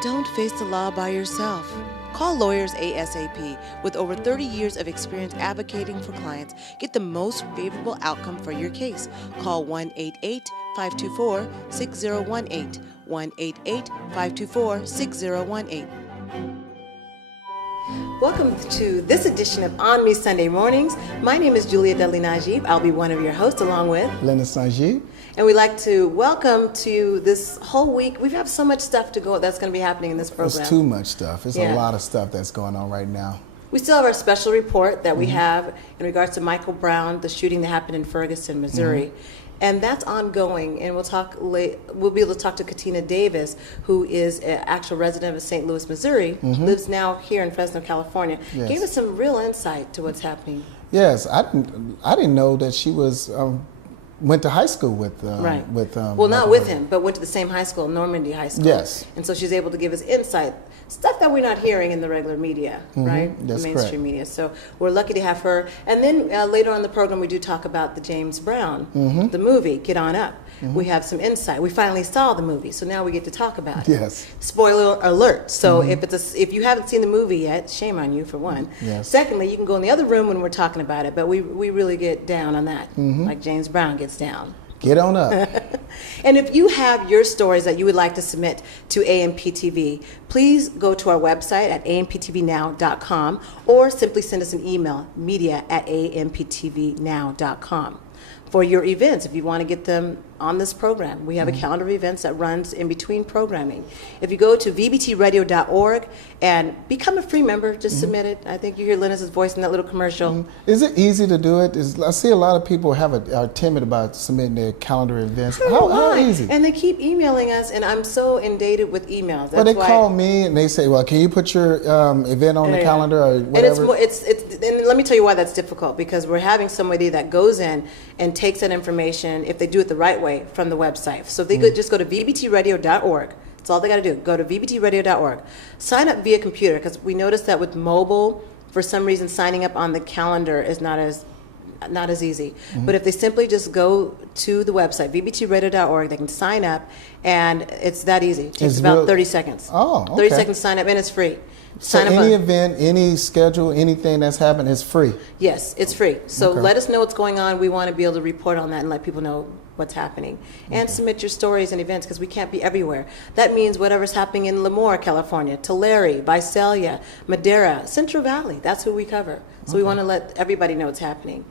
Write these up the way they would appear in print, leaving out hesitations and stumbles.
Don't face the law by yourself. Call Lawyers ASAP. With over 30 years of experience advocating for clients, get the most favorable outcome for your case. Call 1-888-524-6018. 1-888-524-6018. Welcome to this edition of ONME Sunday Mornings. My name is Julia Dudley Najib. I'll be one of your hosts along with Lennice Najib. And we'd like to welcome to this whole week. We have so much stuff to go that's going to be happening in this program. There's too much stuff. There's a lot of stuff that's going on right now. We still have our special report that we have in regards to Michael Brown, the shooting that happened in Ferguson, Missouri. And that's ongoing, and we'll be able to talk to Katina Davis, who is an actual resident of St. Louis, Missouri, lives now here in Fresno, California. Yes. Gave us some real insight to what's happening. Yes, I didn't know that she was went to high school with well, not with him, but went to the same high school, Normandy High School. Yes. And so she's able to give us insight, stuff that we're not hearing in the regular media, right? That's the mainstream media. So we're lucky to have her. And then later on in the program, we do talk about the James Brown, the movie, Get On Up. We have some insight. We finally saw the movie, so now we get to talk about it. Yes. Spoiler alert. So if you haven't seen the movie yet, shame on you, for one. Yes. Secondly, you can go in the other room when we're talking about it, but we really get down on that, like James Brown gets down. Get on up. And if you have your stories that you would like to submit to AMPTV, please go to our website at amptvnow.com or simply send us an email, media@amptvnow.com. For your events, if you want to get them on this program, we have a calendar of events that runs in between programming. If you go to vbtradio.org and become a free member, just submit it. I think you hear Lennice's voice in that little commercial. Is it easy to do it? I see a lot of people are timid about submitting their calendar events. How easy? And they keep emailing us, and I'm so inundated with emails. Well, they call me and they say, "Well, can you put your event on the calendar or whatever?" And and let me tell you why that's difficult, because we're having somebody that goes in and takes that information, if they do it the right way, from the website. So if they could just go to vbtradio.org. That's all they got to do. Go to vbtradio.org. Sign up via computer, because we noticed that with mobile, for some reason, signing up on the calendar is not as easy. But if they simply just go to the website, vbtradio.org, they can sign up, and it's that easy. It takes about 30 seconds. Oh, okay. 30 seconds to sign up, and it's free. So any event, any schedule, anything that's happened is free? Yes, it's free. So let us know what's going on. We want to be able to report on that and let people know what's happening. And submit your stories and events, because we can't be everywhere. That means whatever's happening in Lemoore, California, Tulare, Visalia, Madera, Central Valley. That's who we cover. So we want to let everybody know what's happening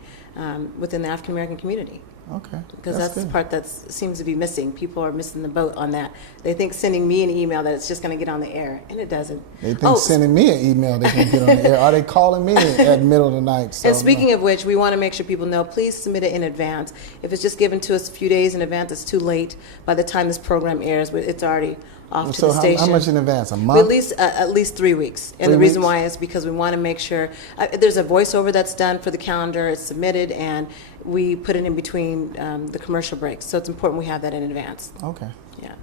within the African American community. Okay. Because that's the part that seems to be missing. People are missing the boat on that. They think sending me an email that it's just going to get on the air, and it doesn't. They think sending me an email they can get on the air. Are they calling me at middle of the night? So, and speaking of which, we want to make sure people know, please submit it in advance. If it's just given to us a few days in advance, it's too late. By the time this program airs, it's already off to the station. So how much in advance? A month? At least 3 weeks. And the reason why is because we want to make sure there's a voiceover that's done for the calendar. It's submitted, and we put it in between the commercial breaks. So it's important we have that in advance. Okay. Yeah.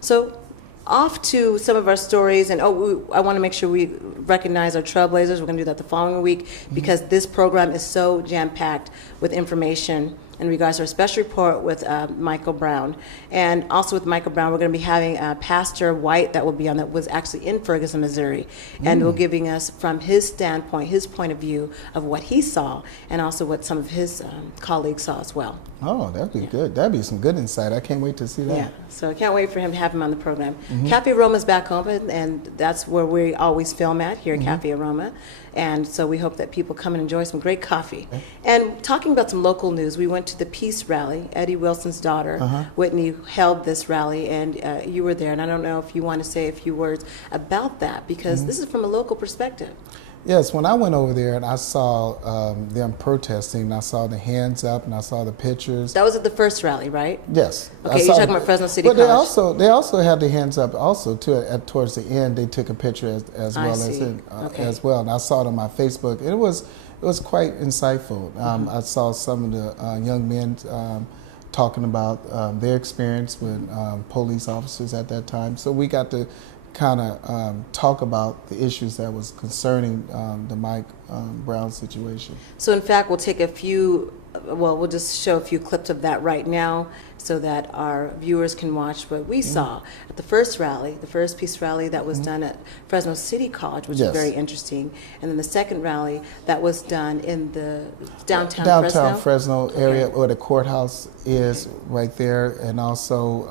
So off to some of our stories, and I want to make sure we recognize our trailblazers. We're going to do that the following week, because this program is so jam-packed with information in regards to our special report with Michael Brown. And also with Michael Brown, we're going to be having Pastor White that will be on, that was actually in Ferguson, Missouri, and will giving us from his standpoint, his point of view of what he saw, and also what some of his colleagues saw as well. Oh, that'd be good. That'd be some good insight. I can't wait to see that. Yeah, so I can't wait for him to have him on the program. Cafe Aroma's back open, and that's where we always film at, here at Cafe Aroma. And so we hope that people come and enjoy some great coffee. Okay. And talking about some local news, we went to the Peace Rally. Eddie Wilson's daughter, Whitney, held this rally, and you were there. And I don't know if you want to say a few words about that, because this is from a local perspective. Yes, when I went over there and I saw them protesting, and I saw the hands up and I saw the pictures. That was at the first rally, right? Yes. Okay, you're talking about Fresno City College. But they also had the hands up also too. Towards the end, they took a picture as well, and I saw it on my Facebook. And it was quite insightful. I saw some of the young men talking about their experience with police officers at that time. So we got to kind of talk about the issues that was concerning the Mike Brown situation. So in fact, we'll take a few well, we'll just show a few clips of that right now so that our viewers can watch what we saw at the first rally, the first peace rally that was done at Fresno City College, which is very interesting, and then the second rally that was done in the downtown Fresno area where the courthouse is right there, and also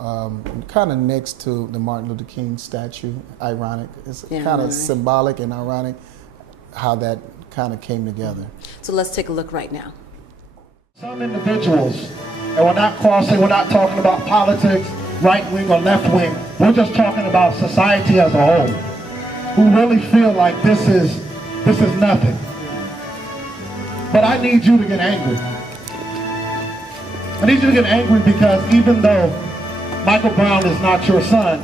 kind of next to the Martin Luther King statue. Ironic. It's kind of symbolic and ironic how that kind of came together. So let's take a look right now. Some individuals, and we're not crossing, we're not talking about politics, right wing or left wing, we're just talking about society as a whole, who really feel like this is nothing. But I need you to get angry. I need you to get angry because even though Michael Brown is not your son,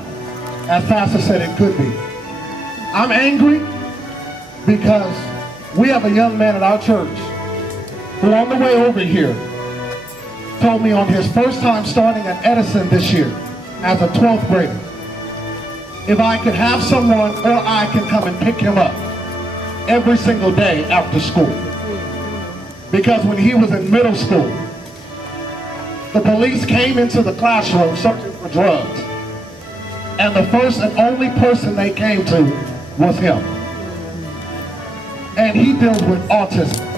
as Pastor said it could be, I'm angry because we have a young man at our church who on the way over here told me on his first time starting at Edison this year as a 12th grader, if I could have someone or I can come and pick him up every single day after school. Because when he was in middle school, the police came into the classroom searching for drugs. And the first and only person they came to was him. And he deals with autism.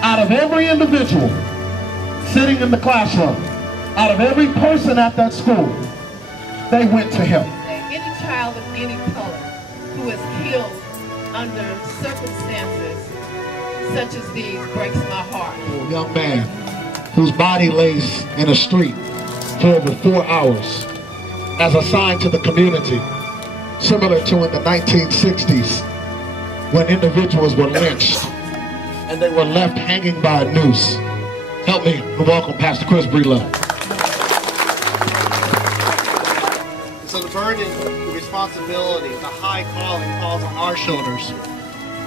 Out of every individual sitting in the classroom, out of every person at that school, they went to him. Any child of any color who is killed under circumstances such as these breaks my heart. A young man whose body lays in a street for over 4 hours as a sign to the community, similar to in the 1960s when individuals were lynched and they were left hanging by a noose. Help me and welcome Pastor Chris Breedlove. So the burden, the responsibility, the high calling falls on our shoulders.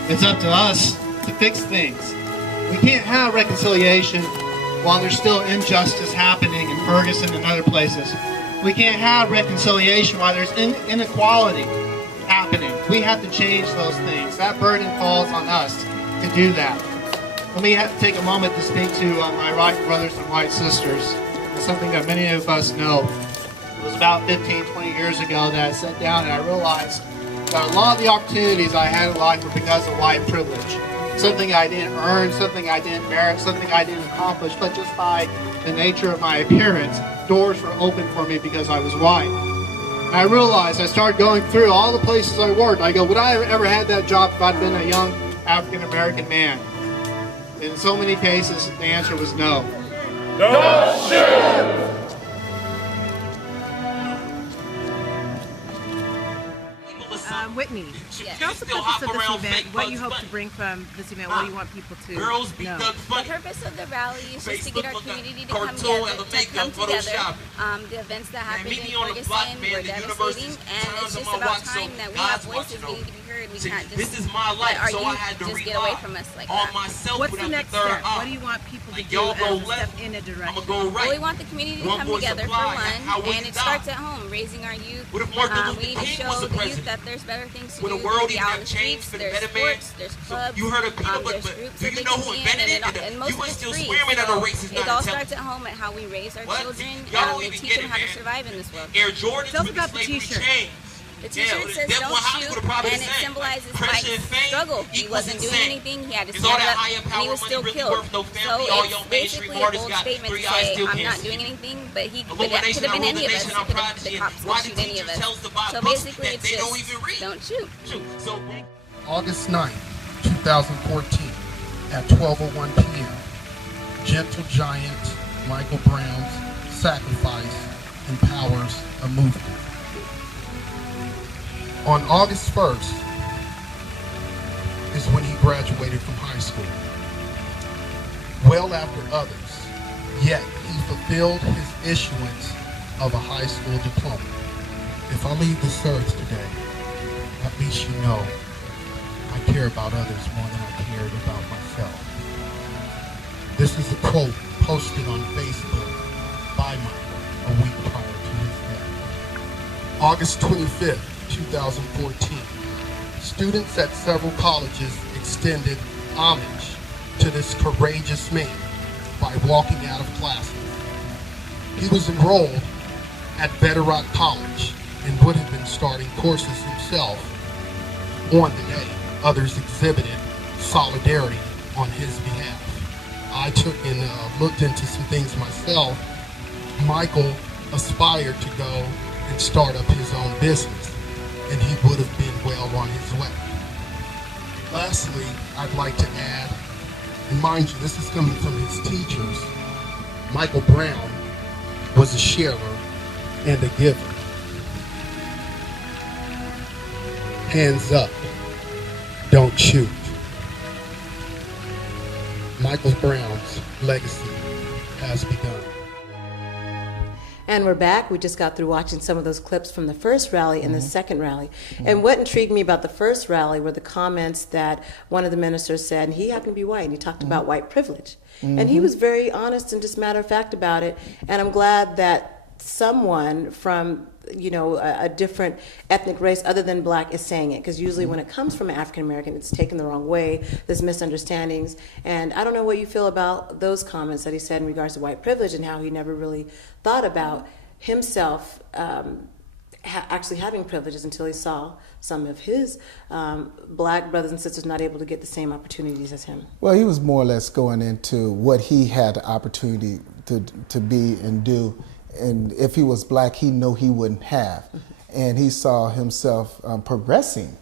It's up to us to fix things. We can't have reconciliation while there's still injustice happening in Ferguson and other places. We can't have reconciliation while there's inequality happening. We have to change those things. That burden falls on us to do that. Let me take a moment to speak to my white brothers and white sisters. It's something that many of us know. It was about 15, 20 years ago that I sat down and I realized that a lot of the opportunities I had in life were because of white privilege. Something I didn't earn, something I didn't merit, something I didn't accomplish, but just by the nature of my appearance, doors were open for me because I was white. And I realized, I started going through all the places I worked. I go, would I have ever had that job if I'd been a young African-American man? In so many cases, the answer was no. No shit! Whitney, tell us the purpose of this event, what you hope to bring from this event, what you want people to know. The purpose of the rally is just to get our community to come together. The events that happen in Ferguson were devastating, and it's just about time that we have voices. We need to be heard. We can't just let our youth just get away from us like that. What's the next step? What do you want people to do as a step in a direction? Well, we want the community to come together for one, and it starts at home, raising our youth. We need to show the youth that there's better things to do than be out in the streets. There's sports, there's clubs, there's groups that they can be in, and most of it's free. So it all starts at home at how we raise our children, and teach them how to survive in this world. Tell us about the t-shirt. The t-shirt says don't shoot, and it symbolizes Mike's struggle. He wasn't doing anything, he had to stand up, and he was still killed. So it's basically a bold statement to say, I'm not doing anything, but that could have been any of us. The cops would shoot any of us. So basically it's just, don't shoot. August 9th, 2014, at 12:01 p.m., Gentle Giant Michael Brown's sacrifice empowers a movement. On August 1st is when he graduated from high school. Well after others, yet he fulfilled his issuance of a high school diploma. If I leave this earth today, at least you know I care about others more than I cared about myself. This is a quote posted on Facebook by Michael a week prior to his death. August 25th, 2014, students at several colleges extended homage to this courageous man by walking out of classes. He was enrolled at Bedrock College and would have been starting courses himself on the day. Others exhibited solidarity on his behalf. I took and looked into some things myself. Michael aspired to go and start up his own business, and he would have been well on his way. Lastly, I'd like to add, and mind you, this is coming from his teachers, Michael Brown was a sharer and a giver. Hands up, don't shoot. Michael Brown's legacy has begun. And we're back. We just got through watching some of those clips from the first rally and the second rally. And what intrigued me about the first rally were the comments that one of the ministers said, and he happened to be white, and he talked about white privilege. And he was very honest and just matter of fact about it. And I'm glad that someone from a different ethnic race other than black is saying it, because usually when it comes from an African American, it's taken the wrong way. There's misunderstandings, and I don't know what you feel about those comments that he said in regards to white privilege and how he never really thought about himself actually having privileges until he saw some of his black brothers and sisters not able to get the same opportunities as him. Well, he was more or less going into what he had the opportunity to be and do. And if he was black, he knew he wouldn't have. And he saw himself progressing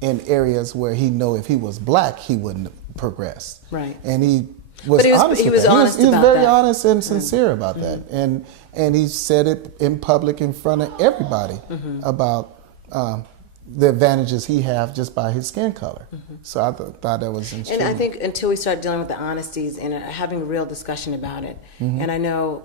in areas where he knew if he was black, he wouldn't progress. Right. And he was honest with that. He was very honest and sincere about that. And he said it in public in front of everybody about the advantages he have just by his skin color. So I thought that was interesting. And I think until we start dealing with the honesties and having a real discussion about it, and I know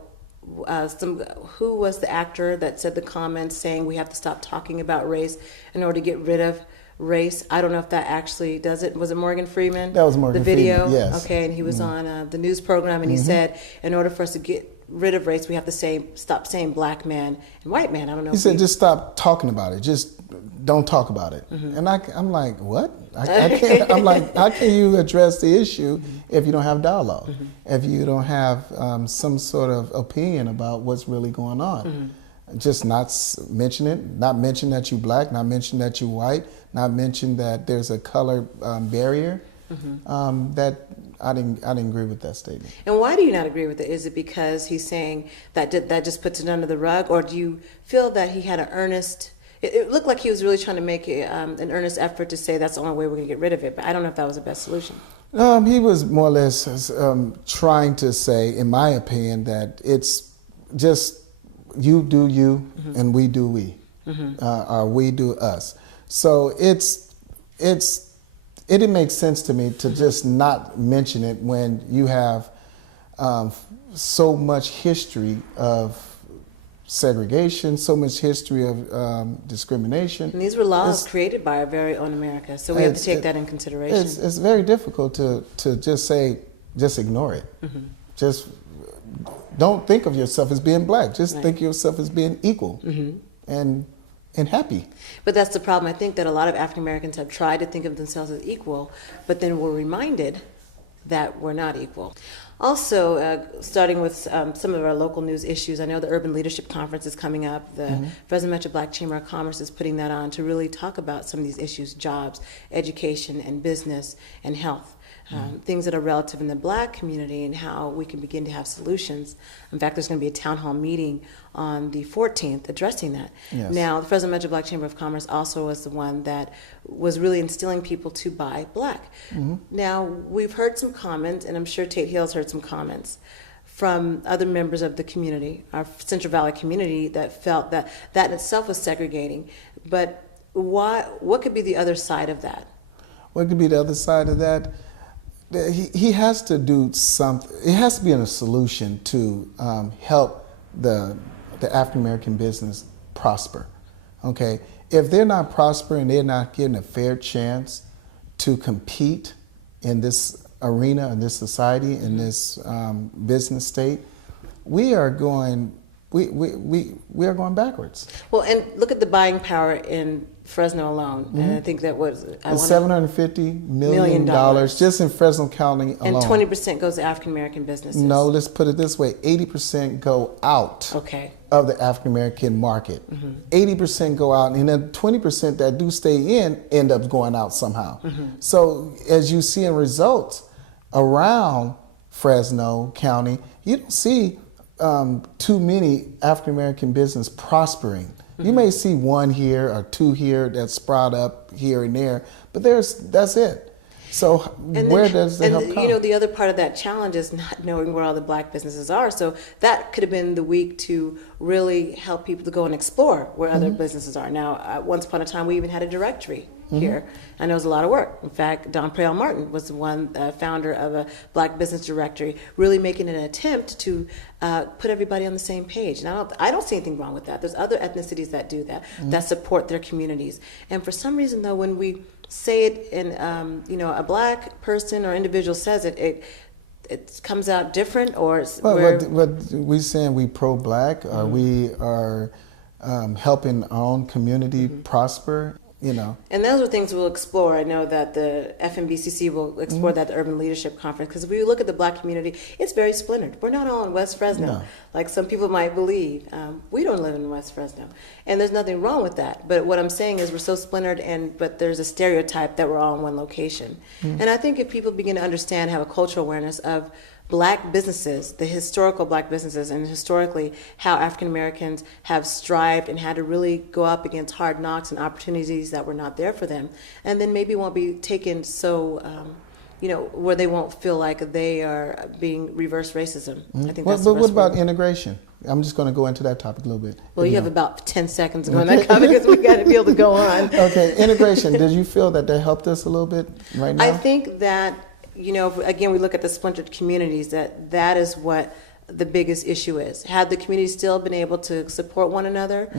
who was the actor that said the comments saying we have to stop talking about race in order to get rid of race? I don't know if that actually does it. Was it Morgan Freeman? That was Morgan Freeman, the video? yes. Okay, and he was on the news program, and he said in order for us to get rid of race, we have to stop saying black man and white man. I don't know. He said just stop talking about it. Just don't talk about it. And I'm like, what? I can't. I'm like, how can you address the issue if you don't have dialogue? If you don't have some sort of opinion about what's really going on? Just not mention it. Not mention that you black. Not mention that you white. Not mention that there's a color barrier. That I didn't agree with that statement. And why do you not agree with it? Is it because he's saying that just puts it under the rug, or do you feel that he had an earnest? It looked like he was really trying to make an earnest effort to say that's the only way we're going to get rid of it. But I don't know if that was the best solution. He was more or less trying to say, in my opinion, that it's just you do you and we do we, or we do us. So it didn't make sense to me to just not mention it when you have so much history of segregation, so much history of discrimination. And these were laws created by our very own America, so we have to take that in consideration. It's very difficult to just ignore it. Just don't think of yourself as being black. Just think of yourself as being equal and happy. But that's the problem. I think that a lot of African Americans have tried to think of themselves as equal, but then we're reminded that we're not equal. Also, starting with some of our local news issues, I know the Urban Leadership Conference is coming up. The Fresno Metro Black Chamber of Commerce is putting that on to really talk about some of these issues: jobs, education, and business, and health. Things that are relative in the black community and how we can begin to have solutions. In fact, there's going to be a town hall meeting on the 14th addressing that. Yes. Now, the Fresno Metro Black Chamber of Commerce also was the one that was really instilling people to buy black. Now, we've heard some comments, and I'm sure Tate Hill's heard some comments from other members of the community, our Central Valley community, that felt that that in itself was segregating. But what could be the other side of that? What could be the other side of that? He has to do something. It has to be a solution to help the African American business prosper. Okay, if they're not prospering, they're not getting a fair chance to compete in this arena, in this society, in this business state, we are going backwards. Well, and look at the buying power in Fresno alone, and I think that was $750 million just in Fresno County alone. And 20% goes to African American businesses. No, let's put it this way: 80% go out of the African American market. 80% go out, and then 20% that do stay in end up going out somehow. So as you see in results around Fresno County, you don't see too many African American business prospering. You may see one here or two here that sprout up here and there, but that's it. So where does the help come? You know, the other part of that challenge is not knowing where all the black businesses are. So that could have been the week to really help people to go and explore where other businesses are. Now, once upon a time, we even had a directory here. I know it was a lot of work. In fact, Don Preal Martin was the one founder of a black business directory, really making an attempt to put everybody on the same page. And I don't see anything wrong with that. There's other ethnicities that do that, that support their communities. And for some reason, though, when we say it in, you know, a black person or individual says it, it comes out different, or what we saying we pro-black, or we are helping our own community prosper. You know. And those are things we'll explore. I know that the FMBCC will explore that at the Urban Leadership Conference, because if we look at the black community, it's very splintered. We're not all in West Fresno, like some people might believe. We don't live in West Fresno, and there's nothing wrong with that. But what I'm saying is we're so splintered, but there's a stereotype that we're all in one location. And I think if people begin to understand, have a cultural awareness of black businesses, the historical black businesses, and historically how African Americans have strived and had to really go up against hard knocks and opportunities that were not there for them, and then maybe won't be taken so, you know, where they won't feel like they are being reverse racism. I think that's but what about integration? I'm just going to go into that topic a little bit. Well, you have about 10 seconds on that comment, because we got to be able to go on. Okay, integration. Did you feel that helped us a little bit right now? I think that, you know, again, we look at the splintered communities, that is what the biggest issue is. Had the community still been able to support one another,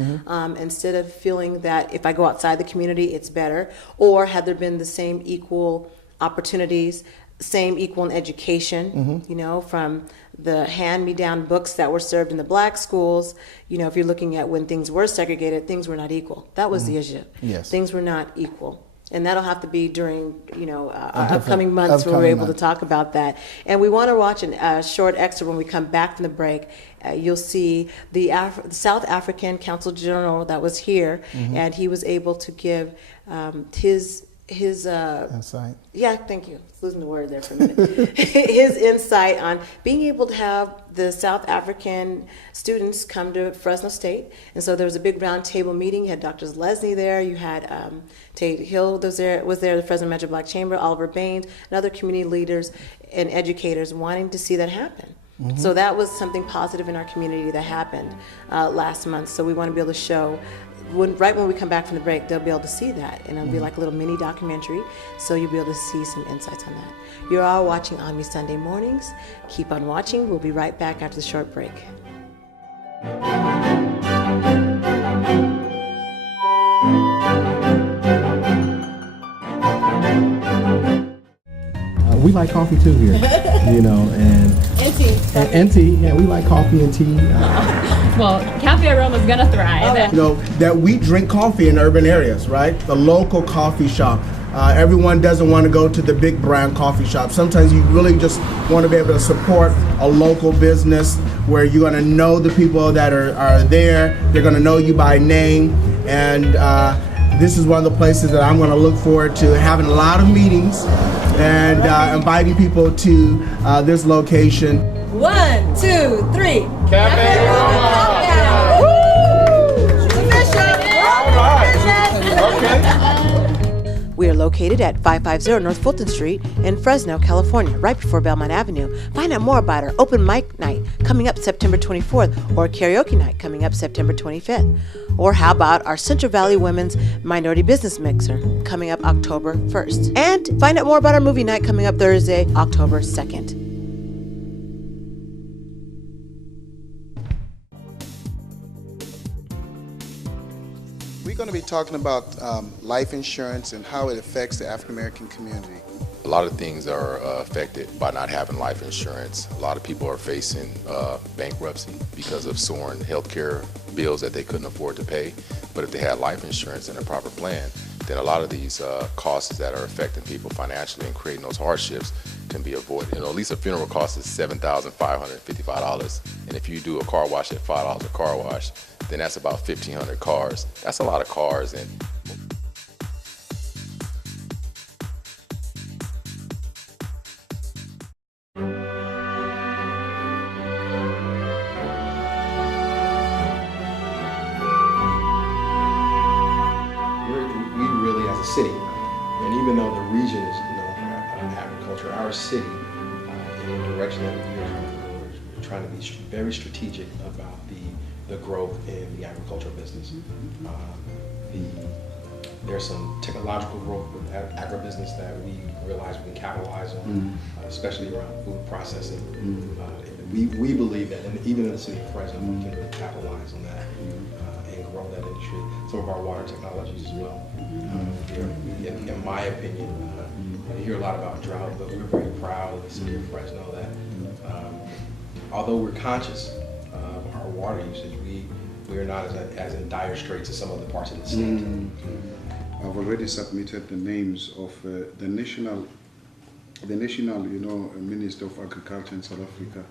instead of feeling that if I go outside the community, it's better, or had there been the same equal opportunities, same equal in education, you know, from the hand-me-down books that were served in the black schools. You know, if you're looking at when things were segregated, things were not equal. That was the issue. Yes. Things were not equal. And that'll have to be during, you know, our upcoming months when we're able to talk about that. And we want to watch a short excerpt when we come back from the break. You'll see the South African Council General that was here, and he was able to give his insight. Yeah, thank you. Losing the word there for a minute. His insight on being able to have the South African students come to Fresno State. And so there was a big round table meeting. You had Dr. Lesney there. You had Tate Hill was there, the Fresno Metro Black Chamber, Oliver Baines, and other community leaders and educators wanting to see that happen. So that was something positive in our community that happened last month. So we want to be able to show, right when we come back from the break, they'll be able to see that, and it'll be like a little mini documentary, so you'll be able to see some insights on that. You're all watching ONME Sunday Mornings. Keep on watching. We'll be right back after the short break. We like coffee too here, you know, and tea. Yeah, we like coffee and tea. Well, Cafe Aroma is gonna thrive. You know, that we drink coffee in urban areas, right? The local coffee shop. Everyone doesn't want to go to the big brand coffee shop. Sometimes you really just want to be able to support a local business where you're going to know the people that are there. They're going to know you by name. And this is one of the places that I'm going to look forward to having a lot of meetings and inviting people to this location. 1, 2, 3. Cafe Aroma. We are located at 550 North Fulton Street in Fresno, California, right before Belmont Avenue. Find out more about our open mic night coming up September 24th, or karaoke night coming up September 25th. Or how about our Central Valley Women's Minority Business Mixer coming up October 1st. And find out more about our movie night coming up Thursday, October 2nd. We're going to be talking about life insurance and how it affects the African American community. A lot of things are affected by not having life insurance. A lot of people are facing bankruptcy because of soaring healthcare bills that they couldn't afford to pay. But if they had life insurance and a proper plan, then a lot of these costs that are affecting people financially and creating those hardships can be avoided. You know, at least a funeral cost is $7,555, and if you do a car wash at $5 a car wash, then that's about 1,500 cars. That's a lot of cars. And city, and even though the region is agriculture, our city, in the direction that we are trying to go, we're trying to be very strategic about the growth in the agricultural business. There's some technological growth with agribusiness that we realize we can capitalize on, especially around food processing. We believe that, and even in the city of Fresno, we can really capitalize on that and grow that industry. Some of our water technologies as well. In my opinion, you hear a lot about drought, but we're very proud of the city of Fresno that although we're conscious of our water usage, we are not as in dire straits as some other parts of the state. I've already submitted the names of the national, Minister of Agriculture in South Africa.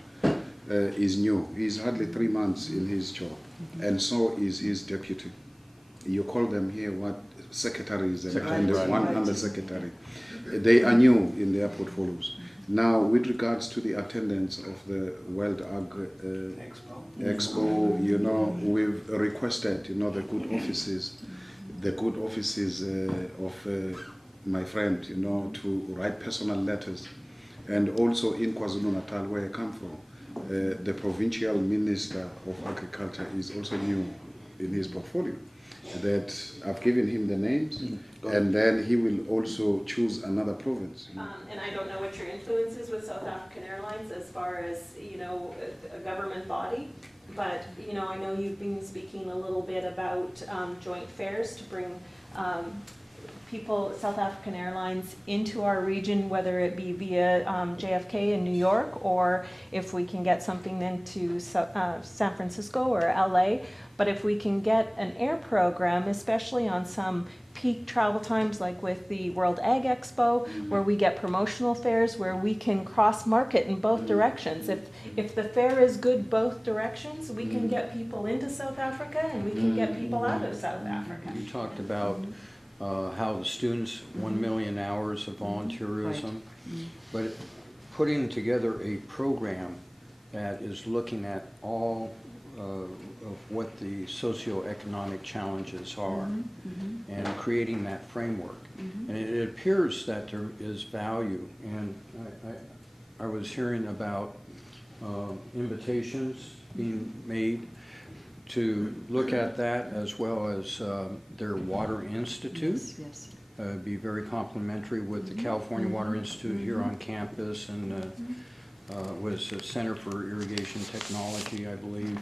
Is new. He's hardly 3 months in his job, and so is his deputy. You call them here what secretaries and one undersecretary. They are new in their portfolios. Now, with regards to the attendance of the World Agri Expo, we've requested, the good offices of my friend, to write personal letters, and also in KwaZulu-Natal, where I come from. The provincial minister of agriculture is also new in his portfolio. That I've given him the names, and then he will also choose another province. And I don't know what your influence is with South African Airlines as far as a government body, but I know you've been speaking a little bit about joint fairs to bring people, South African Airlines, into our region, whether it be via JFK in New York, or if we can get something into San Francisco or LA. But if we can get an air program, especially on some peak travel times, like with the World Ag Expo, where we get promotional fares, where we can cross-market in both directions. If the fare is good both directions, we can get people into South Africa and we can get people out of South Africa. You talked about how the students, 1 million hours of volunteerism, but putting together a program that is looking at all of what the socioeconomic challenges are and creating that framework. And it appears that there is value, and I was hearing about invitations being made to look at that, as well as their Water Institute. Yes. Be very complimentary with the California Water Institute here on campus, and was the Center for Irrigation Technology, I believe,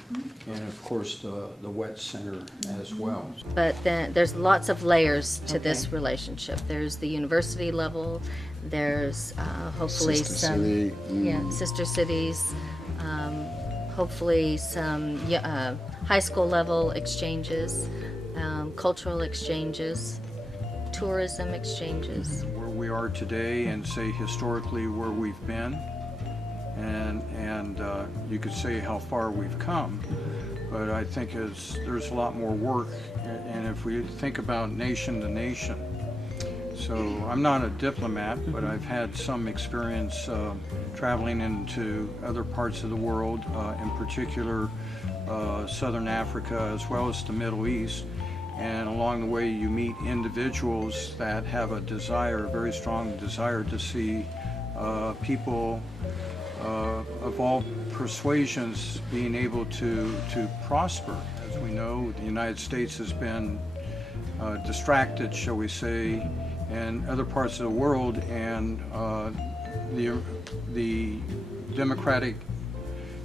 and of course the Wet Center as well. But then there's lots of layers to this relationship. There's the university level, there's hopefully sister cities, hopefully some high school level exchanges, cultural exchanges, tourism exchanges. Where we are today, and say historically where we've been, and you could say how far we've come, but I think there's a lot more work, and if we think about nation to nation. So I'm not a diplomat, but I've had some experience traveling into other parts of the world, in particular Southern Africa as well as the Middle East. And along the way you meet individuals that have a desire, a very strong desire to see people of all persuasions being able to prosper. As we know, the United States has been distracted, shall we say, and other parts of the world, and the democratic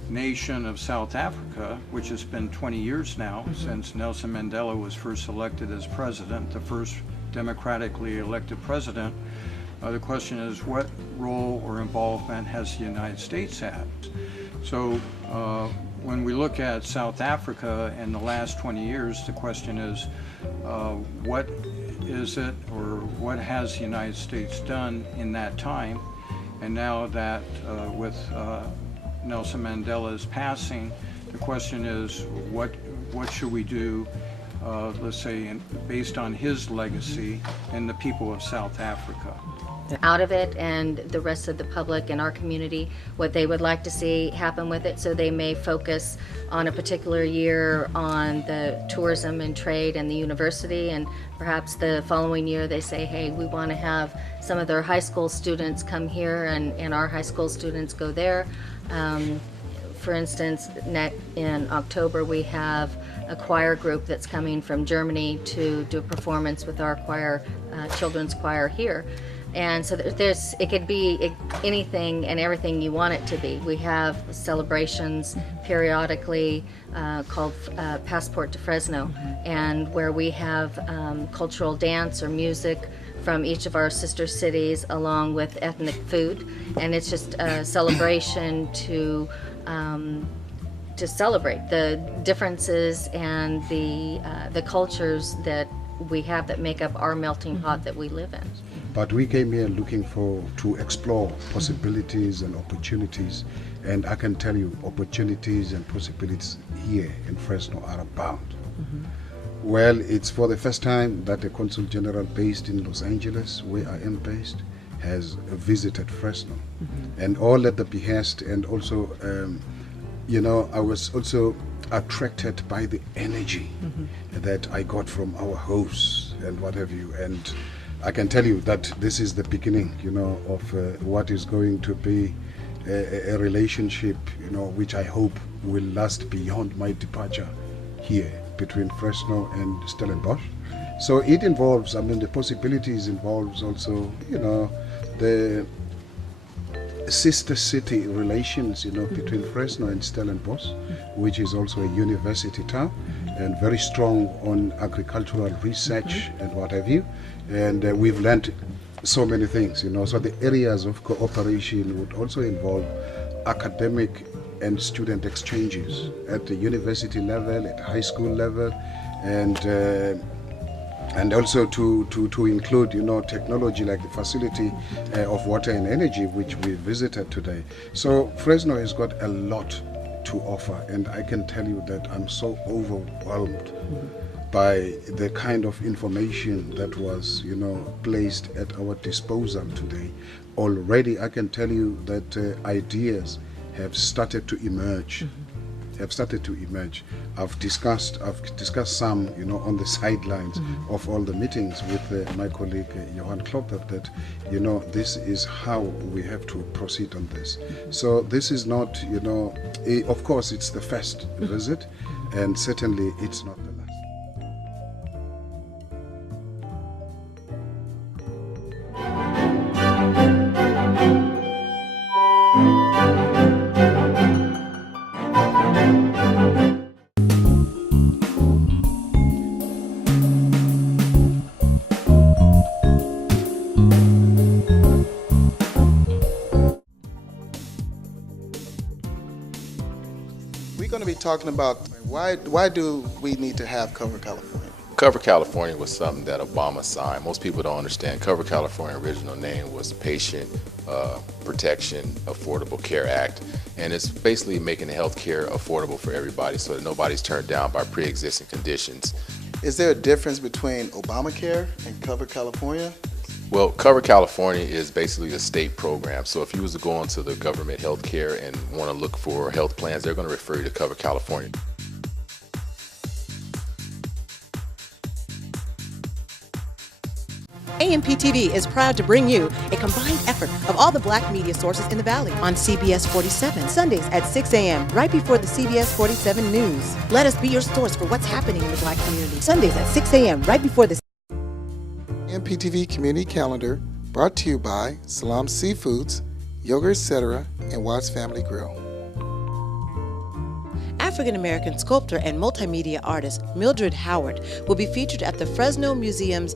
nation of South Africa, which has been 20 years now since Nelson Mandela was first elected as president, the first democratically elected president. The question is, what role or involvement has the United States had? So when we look at South Africa in the last 20 years, the question is, what is it, or what has the United States done in that time? And now that with Nelson Mandela's passing, the question is, what should we do, let's say, based on his legacy and the people of South Africa? Out of it, and the rest of the public in our community, what they would like to see happen with it. So they may focus on a particular year on the tourism and trade and the university, and perhaps the following year they say, hey, we want to have some of their high school students come here and our high school students go there. For instance, in October we have a choir group that's coming from Germany to do a performance with our choir, children's choir here. And so it could be anything and everything you want it to be. We have celebrations periodically called Passport to Fresno, and where we have cultural dance or music from each of our sister cities along with ethnic food. And it's just a celebration to celebrate the differences and the cultures that we have that make up our melting pot that we live in. But we came here looking to explore possibilities and opportunities, and I can tell you opportunities and possibilities here in Fresno are abound. Well, it's for the first time that a Consul General based in Los Angeles, where I am based, has visited Fresno, and all at the behest, and also, I was also attracted by the energy that I got from our hosts and what have you, and I can tell you that this is the beginning, of what is going to be a relationship, which I hope will last beyond my departure here between Fresno and Stellenbosch. So it involves, the possibilities involves also, the sister city relations, between Fresno and Stellenbosch, which is also a university town and very strong on agricultural research and what have you. And we've learned so many things, so the areas of cooperation would also involve academic and student exchanges at the university level, at high school level, and also to include, technology like the facility of water and energy, which we visited today. So Fresno has got a lot to offer, and I can tell you that I'm so overwhelmed by the kind of information that was, placed at our disposal today. Already I can tell you that ideas have started to emerge. I've discussed some, on the sidelines of all the meetings with my colleague Johan Klopper, that, this is how we have to proceed on this. So this is not, of course it's the first visit, and certainly it's not the last. Talking about why do we need to have Cover California? Cover California was something that Obama signed. Most people don't understand. Cover California original name was Patient Protection Affordable Care Act, and it's basically making health care affordable for everybody so that nobody's turned down by pre-existing conditions. Is there a difference between Obamacare and Cover California? Well, Cover California is basically a state program. So if you was to go into the government health care and want to look for health plans, they're going to refer you to Cover California. AMPTV is proud to bring you a combined effort of all the Black media sources in the Valley on CBS 47, Sundays at 6 a.m., right before the CBS 47 news. Let us be your source for what's happening in the Black community. Sundays at 6 a.m., right before the AMPTV Community Calendar, brought to you by Salam Seafoods, Yoga Etc., and Watts Family Grill. African-American sculptor and multimedia artist Mildred Howard will be featured at the Fresno Museum's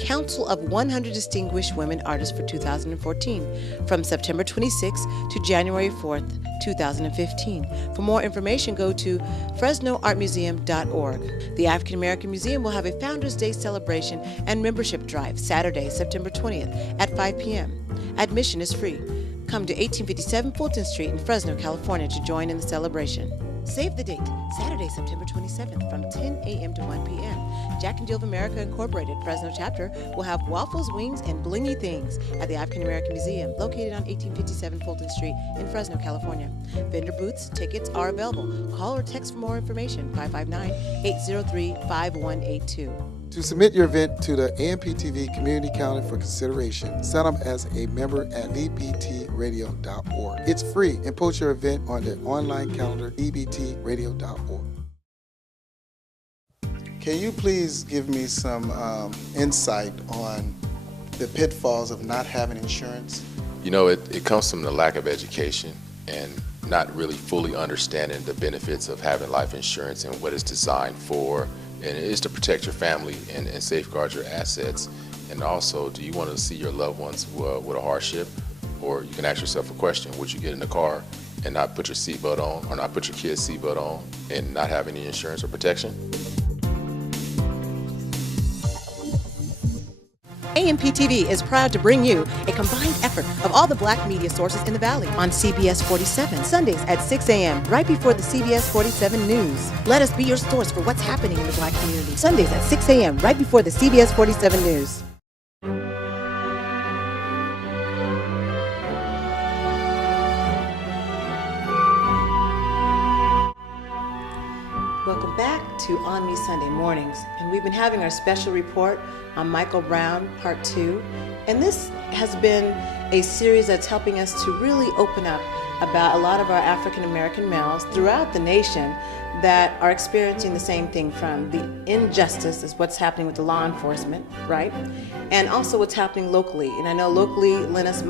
Council of 100 Distinguished Women Artists for 2014 from September 26th to January 4th, 2015. For more information, go to fresnoartmuseum.org. The African American Museum will have a Founders Day celebration and membership drive Saturday, September 20th at 5 p.m. Admission is free. Come to 1857 Fulton Street in Fresno, California to join in the celebration. Save the date, Saturday, September 27th from 10 a.m. to 1 p.m. Jack and Jill of America Incorporated Fresno chapter will have waffles, wings, and blingy things at the African American Museum, located on 1857 Fulton Street in Fresno, California. Vendor booths, tickets are available. Call or text for more information, 559-803-5182. To submit your event to the AMPTV Community Calendar for consideration, sign up as a member at ebtradio.org. It's free, and post your event on the online calendar ebtradio.org. Can you please give me some insight on the pitfalls of not having insurance? You know, it comes from the lack of education and not really fully understanding the benefits of having life insurance and what it's designed for. And it is to protect your family and safeguard your assets. And also, do you want to see your loved ones with a hardship? Or you can ask yourself a question: would you get in the car and not put your seatbelt on, or not put your kid's seatbelt on, and not have any insurance or protection? AMPTV is proud to bring you a combined effort of all the Black media sources in the Valley on CBS 47, Sundays at 6 a.m., right before the CBS 47 news. Let us be your source for what's happening in the Black community. Sundays at 6 a.m., right before the CBS 47 news. Welcome back to ONME Sunday Mornings, and we've been having our special report on Michael Brown, Part 2, and this has been a series that's helping us to really open up about a lot of our African American males throughout the nation that are experiencing the same thing, from the injustice is what's happening with the law enforcement, right? And also what's happening locally. And I know locally, Lennice,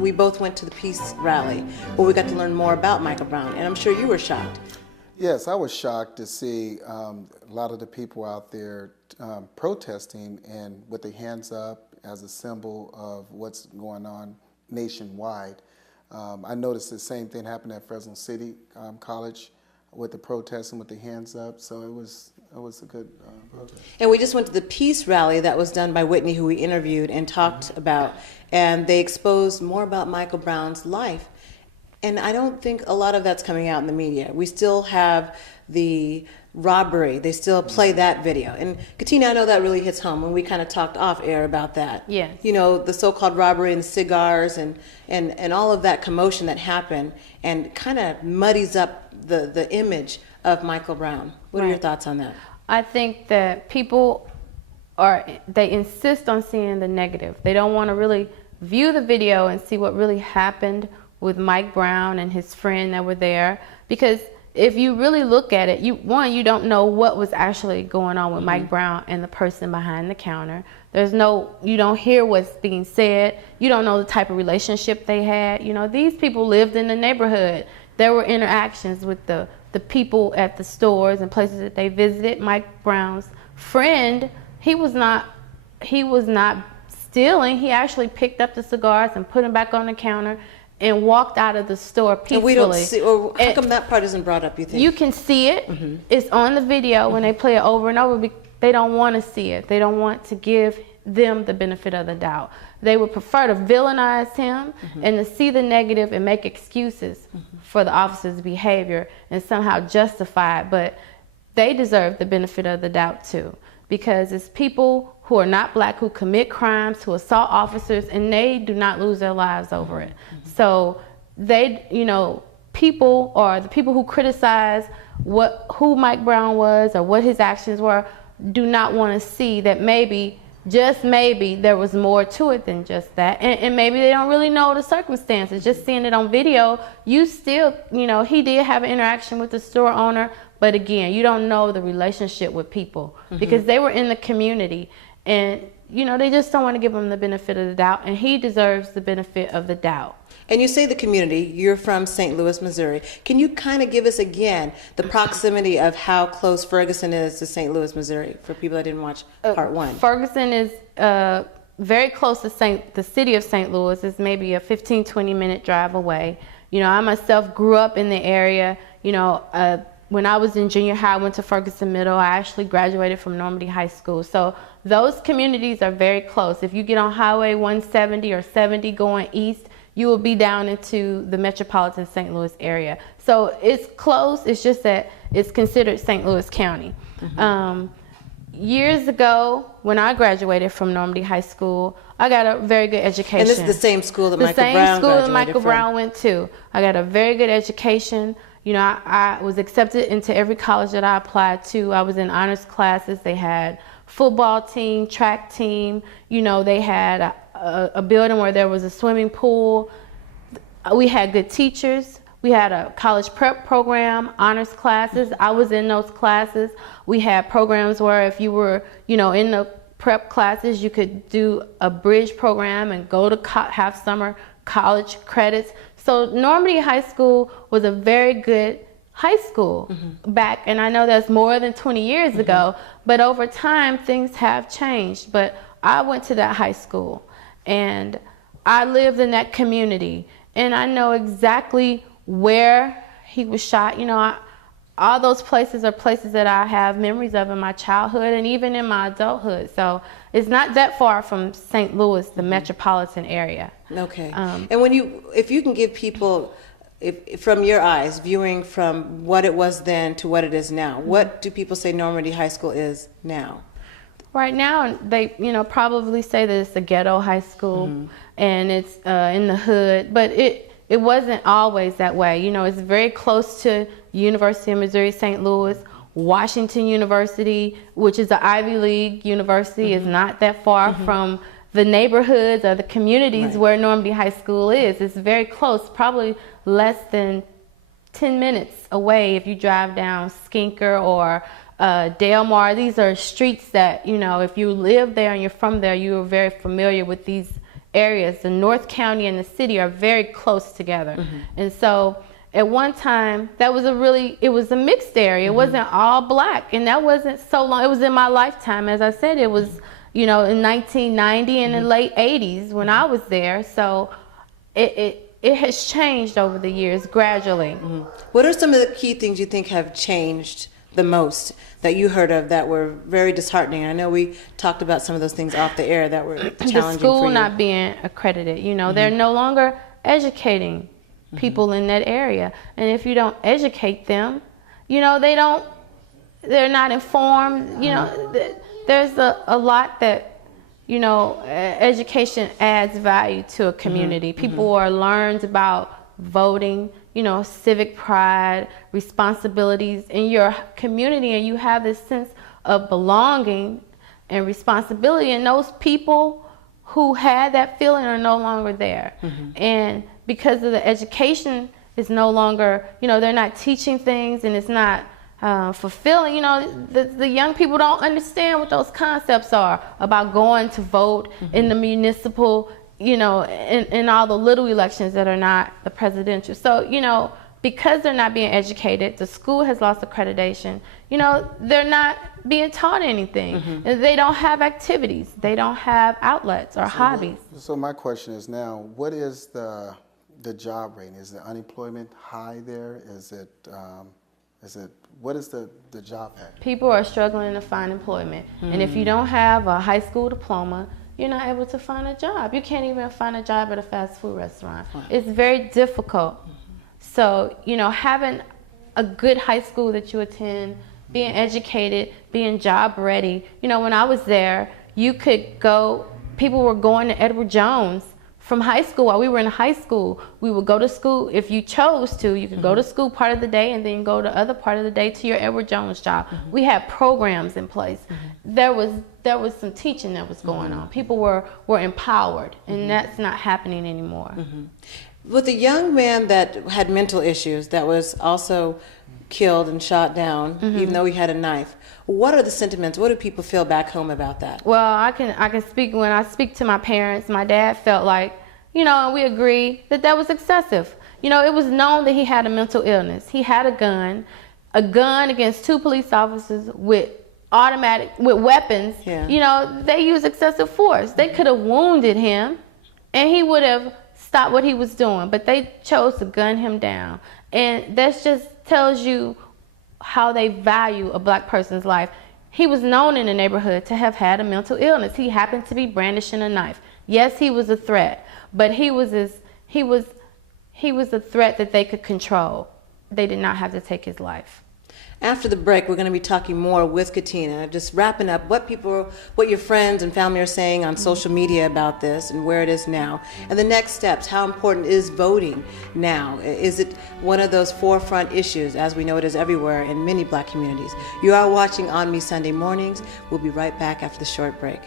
we both went to the Peace Rally, where we got to learn more about Michael Brown, and I'm sure you were shocked. Yes, I was shocked to see a lot of the people out there protesting and with their hands up as a symbol of what's going on nationwide. I noticed the same thing happened at Fresno City College with the protesting with the hands up, so it was a good protest. And we just went to the Peace Rally that was done by Whitney, who we interviewed and talked about, and they exposed more about Michael Brown's life. And I don't think a lot of that's coming out in the media. We still have the robbery. They still play that video. And Katina, I know that really hits home when we kind of talked off air about that. Yeah. You know, the so-called robbery and the cigars and all of that commotion that happened and kind of muddies up the image of Michael Brown. What are your thoughts on that? I think that people they insist on seeing the negative. They don't want to really view the video and see what really happened with Mike Brown and his friend that were there, because if you really look at it, you don't know what was actually going on with Mike Brown and the person behind the counter. You don't hear what's being said. You don't know the type of relationship they had. You know, these people lived in the neighborhood. There were interactions with the people at the stores and places that they visited. Mike Brown's friend, he was not stealing. He actually picked up the cigars and put them back on the counter and walked out of the store peacefully. And we don't see, or how come that part isn't brought up, you think? You can see it. It's on the video when they play it over and over. They don't want to see it. They don't want to give them the benefit of the doubt. They would prefer to villainize him and to see the negative and make excuses for the officer's behavior and somehow justify it. But they deserve the benefit of the doubt too, because it's people who are not black who commit crimes, who assault officers, and they do not lose their lives over it. So they, people, or the people who criticize who Mike Brown was or what his actions were, do not want to see that maybe, just maybe, there was more to it than just that. And maybe they don't really know the circumstances. Just seeing it on video, you still, he did have an interaction with the store owner, but again, you don't know the relationship with people because they were in the community. And, you know, they just don't want to give him the benefit of the doubt, and he deserves the benefit of the doubt. And you say the community, you're from St. Louis, Missouri. Can you kind of give us again the proximity of how close Ferguson is to St. Louis, Missouri, for people that didn't watch part one? Ferguson is very close to the city of St. Louis. Is maybe a 15-20 minute drive away. You know, I myself grew up in the area. You know, when I was in junior high, I went to Ferguson Middle. I actually graduated from Normandy High School. So those communities are very close. If you get on Highway 170 or 70 going east, you will be down into the metropolitan St. Louis area. So it's close, it's just that it's considered St. Louis County. Years ago, when I graduated from Normandy High School, I got a very good education. And this is the same school that Michael Brown graduated from? The same school that Michael Brown went to. I got a very good education. You know, I was accepted into every college that I applied to. I was in honors classes. They had football team, track team. You know, they had a building where there was a swimming pool. We had good teachers. We had a college prep program, honors classes. I was in those classes. We had programs where if you were, you know, in the prep classes, you could do a bridge program and go to have summer college credits. So Normandy High School was a very good high school back, and I know that's more than 20 years ago, but over time things have changed. But I went to that high school, and I lived in that community, and I know exactly where he was shot. You know, all those places are places that I have memories of in my childhood and even in my adulthood. So it's not that far from St. Louis, the metropolitan area. Okay. And if you can give people, from your eyes, viewing from what it was then to what it is now, what do people say Normandy High School is now? Right now, they, you know, probably say that it's a ghetto high school and it's in the hood, but it wasn't always that way. You know, it's very close to University of Missouri St. Louis. Washington University, which is an Ivy League university, is not that far from the neighborhoods or the communities where Normandy High School is. It's very close, probably less than 10 minutes away if you drive down Skinker or Delmar. These are streets that, you know, if you live there and you're from there, you are very familiar with these areas. The North County and the city are very close together. And so at one time, it was a mixed area. It wasn't all black, and that wasn't so long. It was in my lifetime. As I said, it was, you know, in 1990 and in the late 80s when I was there. So it has changed over the years gradually. What are some of the key things you think have changed the most that you heard of that were very disheartening? I know we talked about some of those things off the air that were challenging for you. The school not being accredited. You know, they're no longer educating people in that area, and if you don't educate them, you know, they're not informed. You know, there's a lot that, you know, education adds value to a community. People are learned about voting, you know, civic pride, responsibilities in your community, and you have this sense of belonging and responsibility, and those people who had that feeling are no longer there. And because of the education is no longer, you know, they're not teaching things, and it's not fulfilling. You know, the young people don't understand what those concepts are about going to vote in the municipal, you know, in all the little elections that are not the presidential. So, you know, because they're not being educated, the school has lost accreditation. You know, they're not being taught anything. They don't have activities. They don't have outlets or hobbies. So my question is now, what is the job rate? Is the unemployment high there? What is the job rate? People are struggling to find employment. And if you don't have a high school diploma, you're not able to find a job. You can't even find a job at a fast food restaurant. It's very difficult. So, you know, having a good high school that you attend, being educated, being job ready. You know, when I was there, you could go, people were going to Edward Jones from high school. While we were in high school, we would go to school. If you chose to, you could go to school part of the day and then go to other part of the day to your Edward Jones job. We had programs in place. There was some teaching that was going on. People were empowered, and that's not happening anymore. With a young man that had mental issues, that was also killed and shot down, even though he had a knife, what are the sentiments? What do people feel back home about that? Well, I can speak, when I speak to my parents, my dad felt like, you know, and we agree that was excessive. You know, it was known that he had a mental illness. He had a gun against 2 police officers with weapons. Yeah. You know, they used excessive force. They could have wounded him and he would have stopped what he was doing, but they chose to gun him down. And that just tells you how they value a black person's life. He was known in the neighborhood to have had a mental illness. He happened to be brandishing a knife. Yes, he was a threat, but he was a threat that they could control. They did not have to take his life. After the break, we're going to be talking more with Katina, just wrapping up what your friends and family are saying on social media about this and where it is now. And the next steps, how important is voting now? Is it one of those forefront issues, as we know it is everywhere in many black communities? You are watching ONME Sunday Mornings. We'll be right back after the short break.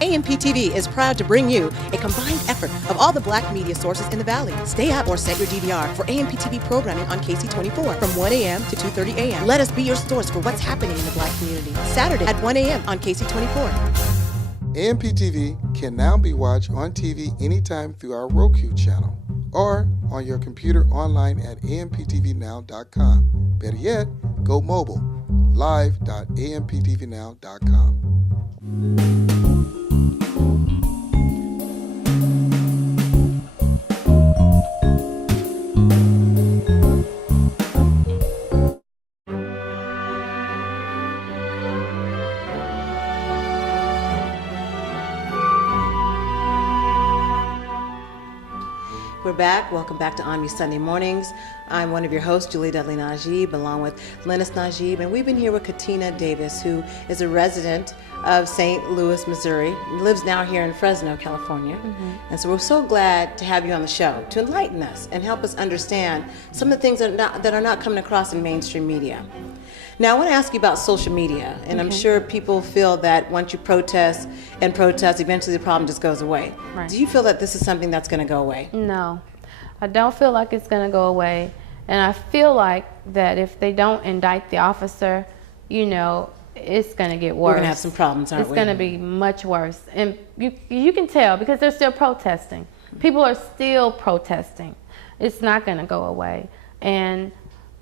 AMPTV is proud to bring you a combined effort of all the black media sources in the Valley. Stay up or set your DVR for AMPTV programming on KC24 from 1 a.m. to 2:30 a.m. Let us be your source for what's happening in the black community. Saturday at 1 a.m. on KC24. AMPTV can now be watched on TV anytime through our Roku channel or on your computer online at amptvnow.com. Better yet, go mobile, live.amptvnow.com. We're back. Welcome back to ONME Sunday Mornings. I'm one of your hosts, Julie Dudley Najib, along with Lennice Najib, and we've been here with Katina Davis, who is a resident of St. Louis, Missouri, and lives now here in Fresno, California. And so we're so glad to have you on the show to enlighten us and help us understand some of the things that are not coming across in mainstream media. Now, I want to ask you about social media, and I'm sure people feel that once you protest, eventually the problem just goes away. Right. Do you feel that this is something that's going to go away? No, I don't feel like it's going to go away. And I feel like that if they don't indict the officer, you know, it's going to get worse. We're going to have some problems, aren't we? It's going to be much worse. And you can tell because they're still protesting. People are still protesting. It's not going to go away. And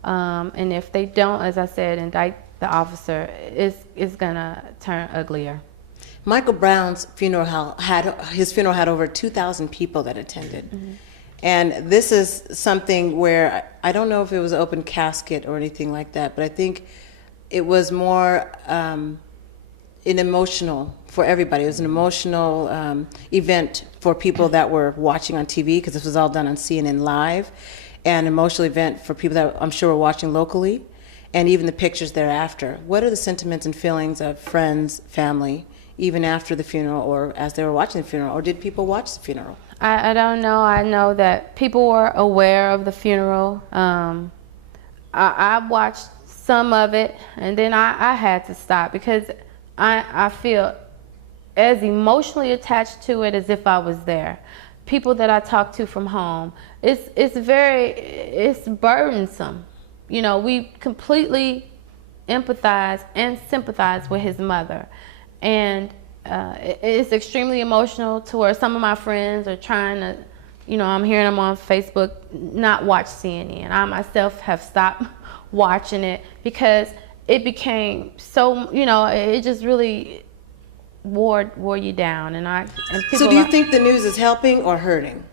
if they don't, as I said, indict the officer, it's going to turn uglier. Michael Brown's funeral had over 2,000 people that attended. And this is something where I don't know if it was an open casket or anything like that, but I think it was more an emotional for everybody. It was an emotional event for people that were watching on TV, because this was all done on CNN Live, and an emotional event for people that I'm sure were watching locally, and even the pictures thereafter. What are the sentiments and feelings of friends, family, even after the funeral or as they were watching the funeral, or did people watch the funeral? I don't know. I know that people were aware of the funeral. I watched some of it, and then I had to stop because I feel as emotionally attached to it as if I was there. People that I talk to from home, it's burdensome. You know, we completely empathize and sympathize with his mother, and it's extremely emotional to where some of my friends are trying to, you know, I'm hearing them on Facebook not watch CNN. I myself have stopped watching it because it became so, you know, it just really wore you down. So do you think the news is helping or hurting?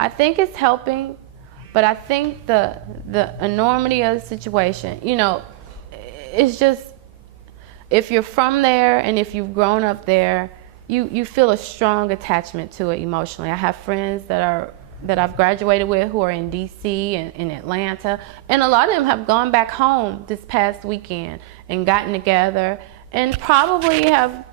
I think it's helping, but I think the enormity of the situation, you know, it's just, if you're from there and if you've grown up there, you feel a strong attachment to it emotionally. I have friends that I've graduated with who are in DC and in Atlanta, and a lot of them have gone back home this past weekend and gotten together and probably have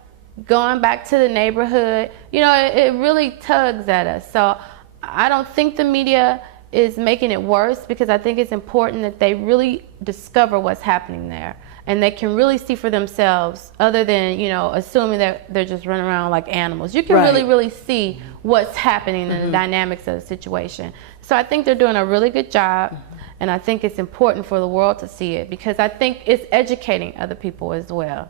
gone back to the neighborhood. You know, it really tugs at us. So I don't think the media is making it worse, because I think it's important that they really discover what's happening there, and they can really see for themselves, other than, you know, assuming that they're just running around like animals. You can really see what's happening in the dynamics of the situation. So I think they're doing a really good job, and I think it's important for the world to see it, because I think it's educating other people as well.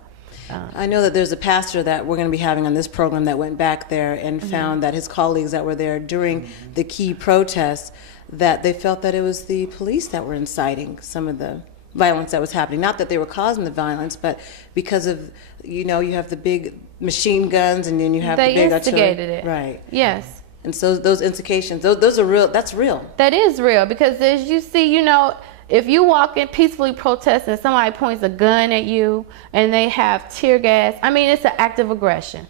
I know that there's a pastor that we're going to be having on this program that went back there and found that his colleagues that were there during the key protests, that they felt that it was the police that were inciting some of the violence that was happening. Not that they were causing the violence, but because of, you know, you have the big machine guns, and then you have the big artillery. They instigated it. Right. Yes. And so those instigations, those are real. That's real. That is real, because as you see, you know, if you walk in peacefully protesting and somebody points a gun at you and they have tear gas, I mean, it's an act of aggression.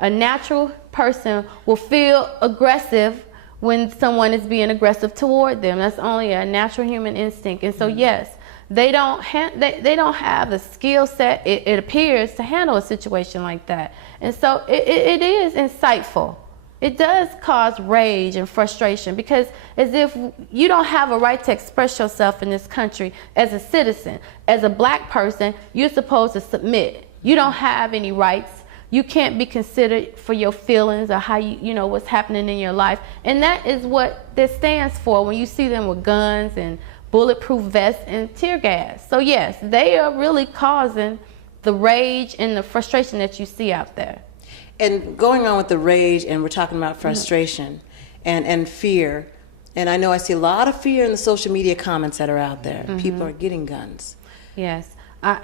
A natural person will feel aggressive when someone is being aggressive toward them. That's only a natural human instinct. And so yes, they don't have the skill set, it appears, to handle a situation like that. And so it is insightful. It does cause rage and frustration, because as if you don't have a right to express yourself in this country as a citizen. As a black person, you're supposed to submit. You don't have any rights. You can't be considered for your feelings or how you know what's happening in your life. And that is what this stands for when you see them with guns and bulletproof vests and tear gas. So yes, they are really causing the rage and the frustration that you see out there. And going on with the rage, and we're talking about frustration and fear, and I know I see a lot of fear in the social media comments that are out there. People are getting guns. Yes.